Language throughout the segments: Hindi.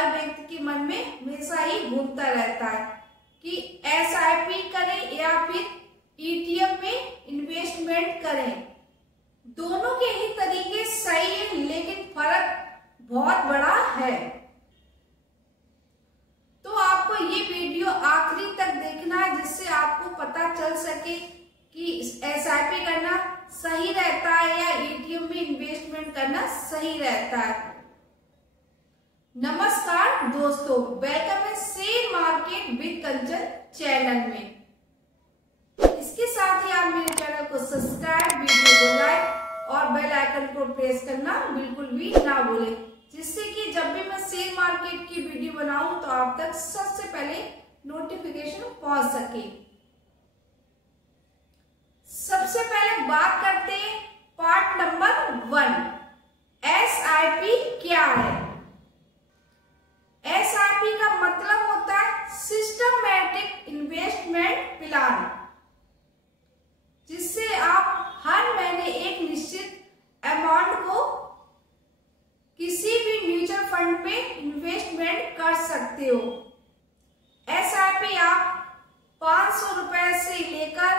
हर व्यक्ति के मन में हमेशा ही घूमता रहता है कि एसआईपी करें या फिर ईटीएफ में इन्वेस्टमेंट करें। दोनों के ही तरीके सही है, लेकिन फर्क बहुत बड़ा है। तो आपको ये वीडियो आखिरी तक देखना है, जिससे आपको पता चल सके कि एसआईपी करना सही रहता है या ईटीएफ में इन्वेस्टमेंट करना सही रहता है। नमस्कार दोस्तों, वेलकम है share market with Kanchan channel में। इसके साथ ही आप मेरे चैनल को सब्सक्राइब, वीडियो को लाइक और बेल आइकन को प्रेस करना बिल्कुल भी ना भूलें, जिससे कि जब भी मैं शेयर मार्केट की वीडियो बनाऊं तो आप तक सबसे पहले नोटिफिकेशन पहुंच सके। सबसे पहले बात करते हैं पार्ट नंबर 1, एसआईपी क्या है। एसआईपी का मतलब होता है सिस्टमैटिक इन्वेस्टमेंट प्लान, जिससे आप हर महीने एक निश्चित अमाउंट को किसी भी म्यूचुअल फंड में इन्वेस्टमेंट कर सकते हो। एसआईपी आप 500 रुपए से लेकर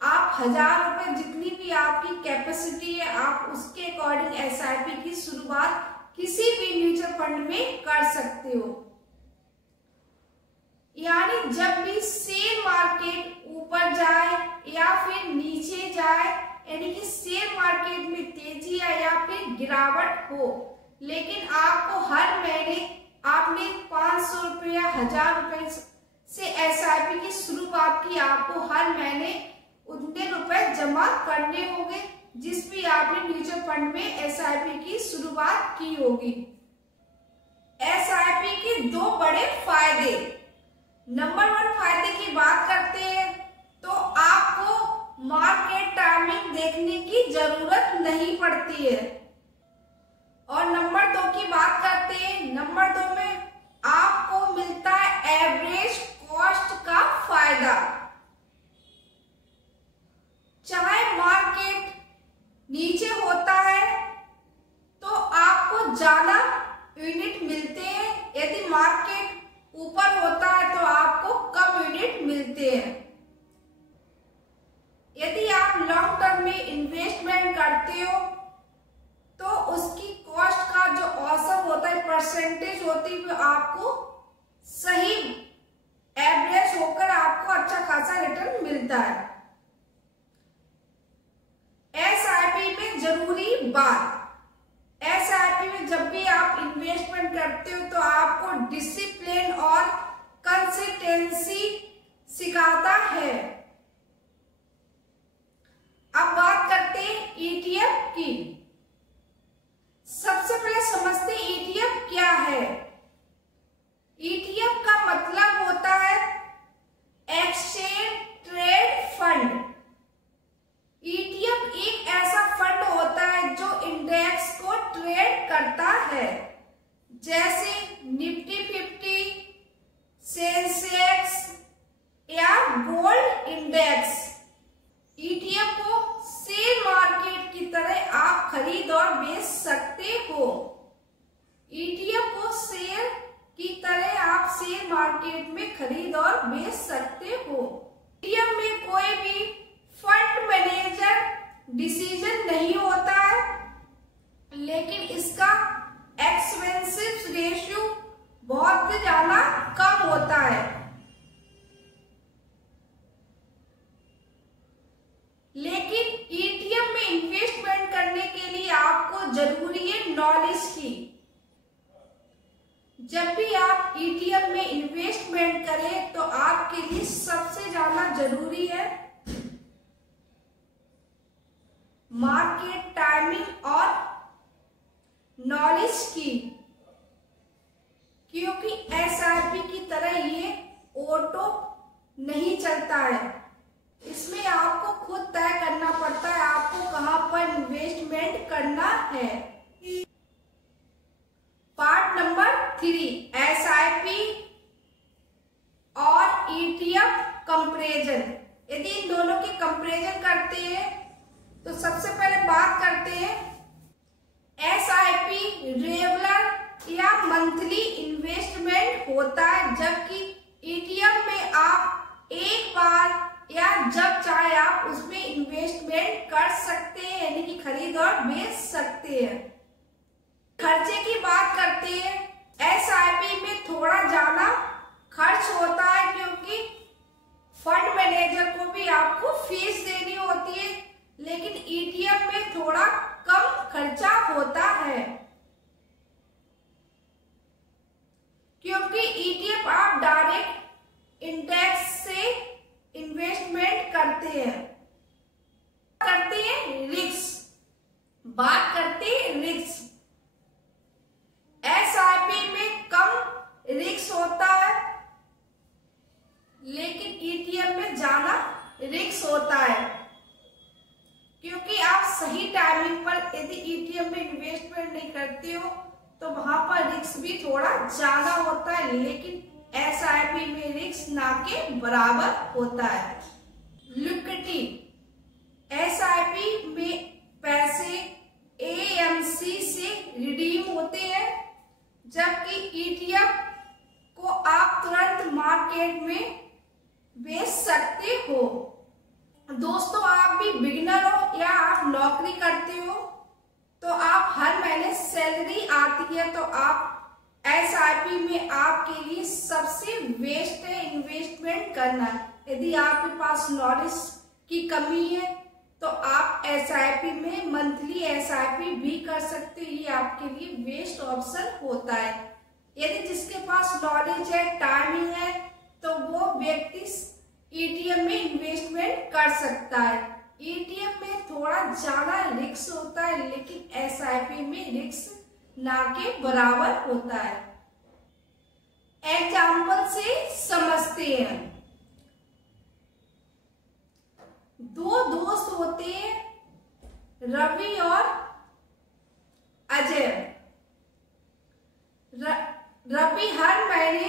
आप 1000 रुपए, जितनी भी आपकी कैपेसिटी है, आप उसके अकॉर्डिंग एसआईपी की शुरुआत किसी भी म्यूचुअल फंड में कर सकते हो। यानी जब भी शेयर मार्केट ऊपर जाए या फिर नीचे जाए, यानी कि शेयर मार्केट में तेजी है या फिर गिरावट हो, लेकिन आपको हर महीने आपने 500 रुपए या 1000 रुपए से एसआईपी की शुरुआत की, आपको हर महीने उतने रुपए जमा करने होंगे जिस भी आपने म्यूचुअल फंड में एसआईपी की शुरुआत की होगी। एसआईपी के दो बड़े फायदे। नंबर 1 फायदे की बात करते हैं तो आपको मार्केट टाइमिंग देखने की जरूरत नहीं पड़ती है। और नंबर 2 की बात करते हैं, नंबर 2 में आपको मिलता है एवरेज कॉस्ट का फायदा। चाहे मार्केट नीचे होता है तो आपको ज्यादा यूनिट मिलते हैं, यदि मार्केट ऊपर होता है तो आपको कम यूनिट मिलते हैं। यदि आप लॉन्ग टर्म में इन्वेस्टमेंट करते हो तो उसकी कॉस्ट का जो औसत होता है, परसेंटेज होती है, वो आपको सही एवरेज होकर आपको अच्छा खासा रिटर्न मिलता है। एसआईपी में जरूरी बात, एसआईपी में जब भी आप इन्वेस्टमेंट करते हो तो आपको डिसिप्लिन और कंसिस्टेंसी सिखाता है। अब बात करते हैं ईटीएफ की। सबसे पहले समझते हैं ईटीएफ क्या है। ईटीएफ का मतलब होता है एक्सचेंज ट्रेड फंड। ईटीएफ एक ऐसा फंड होता है जो इंडेक्स को ट्रेड करता है, जैसे निफ्टी 50, सेंसेक्स या गोल्ड इंडेक्स। ईटीएफ को शेयर मार्केट की तरह आप खरीद और बेच सकते हो। ईटीएफ को शेयर की तरह आप शेयर मार्केट में खरीद और बेच सकते हो। ईटीएफ में कोई भी फंड मैनेजर डिसीजन नहीं होता है, लेकिन इसका एक्सपेंसिव रेशियो बहुत ज्यादा कम होता है। लेकिन ईटीएफ में इन्वेस्टमेंट करने के लिए आपको जरूरी है नॉलेज की। जब भी आप ईटीएफ में इन्वेस्टमेंट करें तो आपके लिए सबसे ज्यादा जरूरी है मार्केट टाइमिंग और नॉलेज की, क्योंकि एसआईपी की तरह ये ऑटो नहीं चलता है। इसमें आपको खुद तय करना पड़ता है आपको कहां पर इन्वेस्टमेंट करना है। पार्ट नंबर 3, एसआईपी और ईटीएफ कंपैरिजन। यदि इन दोनों की कंपैरिजन करते हैं तो सबसे पहले बात करते हैं एसआईपी रेगुलर या मंथली इन्वेस्ट इन्वेस्टमेंट कर सकते हैं, यानी कि खरीद और बेच सकते हैं। खर्चे की बात करते हैं। एसआईपी में थोड़ा ज्यादा खर्च होता है क्योंकि फंड मैनेजर को भी आपको फीस देनी होती है, लेकिन ईटीएफ में थोड़ा कम खर्चा होता है क्योंकि ईटीएफ आप डायरेक्ट इंडेक्स से इन्वेस्टमेंट करते हैं। बात करते हैं रिस्क। एसआईपी में कम रिस्क होता है, लेकिन ईटीएफ में ज्यादा रिस्क होता है क्योंकि आप सही टाइमिंग पर यदि ईटीएफ में इन्वेस्टमेंट नहीं करते हो तो वहां पर रिस्क भी थोड़ा ज्यादा होता है, लेकिन एसआईपी में रिस्क ना के बराबर होता है। लिक्विडिटी। एसआईपी में पैसे एएमसी से रिडीम होते हैं, जबकि ईटीएफ को आप तुरंत मार्केट में बेच सकते हो। दोस्तों, आप भी बिगिनर हो या आप नौकरी करते हो तो आप हर महीने सैलरी आती है, तो आप एसआईपी में आपके लिए सबसे बेस्ट है इन्वेस्टमेंट करना। यदि आपके पास नॉलेज की कमी है तो आप एसआईपी में मंथली एसआईपी भी कर सकते हैं, ये आपके लिए बेस्ट ऑप्शन होता है। यदि जिसके पास नॉलेज है, टाइमिंग है, तो वो व्यक्ति ईटीएफ में इन्वेस्टमेंट कर सकता है। ईटीएफ में थोड़ा ज्यादा रिस्क होता है, लेकिन एसआईपी में रिस्क ना के बराबर होता है। एग्जाम्पल से समझते हैं। दो दोस्त होते हैं, रवि और अजय। रवि हर महीने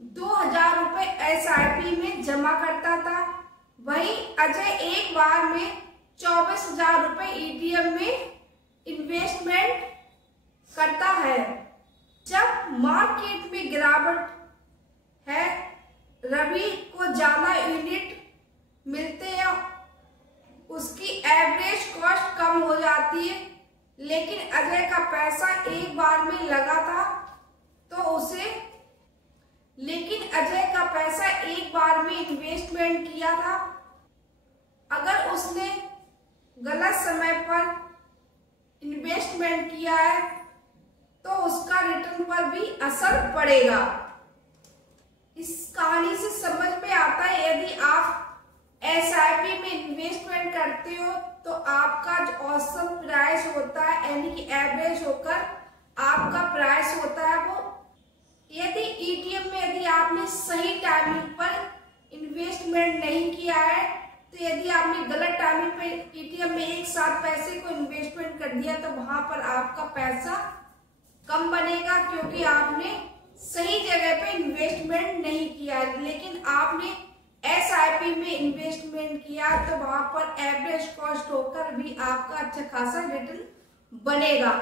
2000 रुपए एसआईपी में जमा करता था, वही अजय एक बार में 24,000 रुपए ईटीएफ में इन्वेस्टमेंट करता है। जब मार्केट में गिरावट है, रवि को ज्यादा यूनिट मिलते हैं, उसकी एवरेज कॉस्ट कम हो जाती है, लेकिन अजय का पैसा एक बार में लगा था तो उसे एक बार में इन्वेस्टमेंट किया था। अगर उसने गलत समय पर इन्वेस्टमेंट किया है तो उसका रिटर्न पर भी असर पड़ेगा। इस कहानी से समझ में आता है, यदि आप एसआईपी में इन्वेस्टमेंट करते हो तो आपका जो औसत प्राइस होता है, यानी कि एवरेज होकर आपका प्राइस होता है वो, यदि ईटीएफ में यदि आपने सही टाइमिंग पर इन्वेस्टमेंट नहीं किया है, तो यदि आपने गलत टाइमिंग पर ईटीएफ में एक साथ पैसे को इन्वेस्टमेंट कर दिया तो वहां पर आपका पैसा कम बनेगा क्योंकि आपने सही जगह पे इन्वेस्टमेंट नहीं किया। लेकिन आपने एसआईपी में इन्वेस्टमेंट किया तो वहां पर एवरेज कॉस्ट होकर भी आपका अच्छा खासा रिटर्न बनेगा।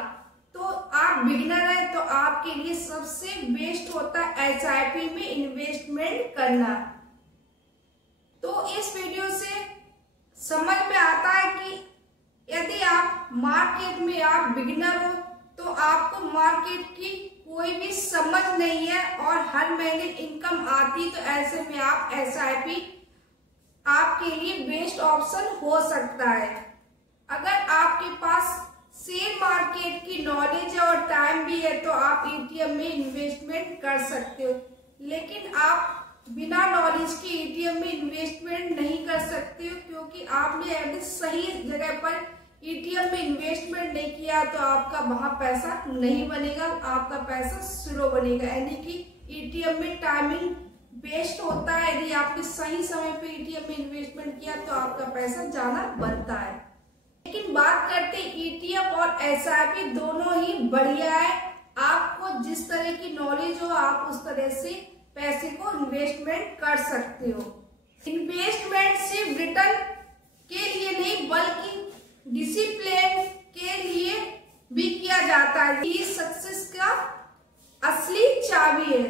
तो आप बिगिनर हैं तो आपके लिए सबसे बेस्ट होता है एसआईपी में इन्वेस्टमेंट करना। तो इस वीडियो से समझ में आता है कि यदि आप मार्केट में आप बिगिनर हो तो आपको मार्केट की कोई भी समझ नहीं है और हर महीने इनकम आती, तो ऐसे में आप एसआईपी आपके लिए बेस्ट ऑप्शन हो सकता है। अगर आपके पास शेयर मार्केट की नॉलेज है और टाइम भी है तो आप ईटीएफ में इन्वेस्टमेंट कर सकते हो, लेकिन आप बिना नॉलेज के ईटीएफ में इन्वेस्टमेंट नहीं कर सकते हो क्योंकि आपने अभी सही जगह पर ईटीएफ में इन्वेस्टमेंट नहीं किया तो आपका वहां पैसा नहीं बनेगा, आपका पैसा जीरो बनेगा। यानी कि ईटीएफ में टाइमिंग बेस्ट होता है, यदि आपने सही समय पे ईटीएफ में इन्वेस्टमेंट किया तो आपका पैसा ज्यादा बनता है। लेकिन बात करते ईटीएफ और एसआईपी दोनों ही बढ़िया है, आपको जिस तरह की नॉलेज हो आप उस तरह से पैसे को इन्वेस्टमेंट कर सकते हो। इन्वेस्टमेंट सिर्फ रिटर्न के लिए नहीं बल्कि डिसिप्लिन के लिए भी किया जाता है, ये सक्सेस का असली चाबी है।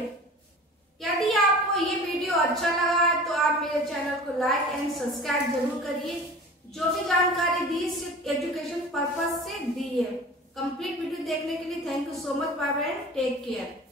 यदि आपको ये वीडियो अच्छा लगा है तो आप मेरे चैनल को लाइक एंड सब्सक्राइब जरूर करिए। जो भी जानकारी दी सिर्फ एजुकेशन पर्पज से दी है। कंप्लीट वीडियो देखने के लिए thank you so much. Bye bye, take care.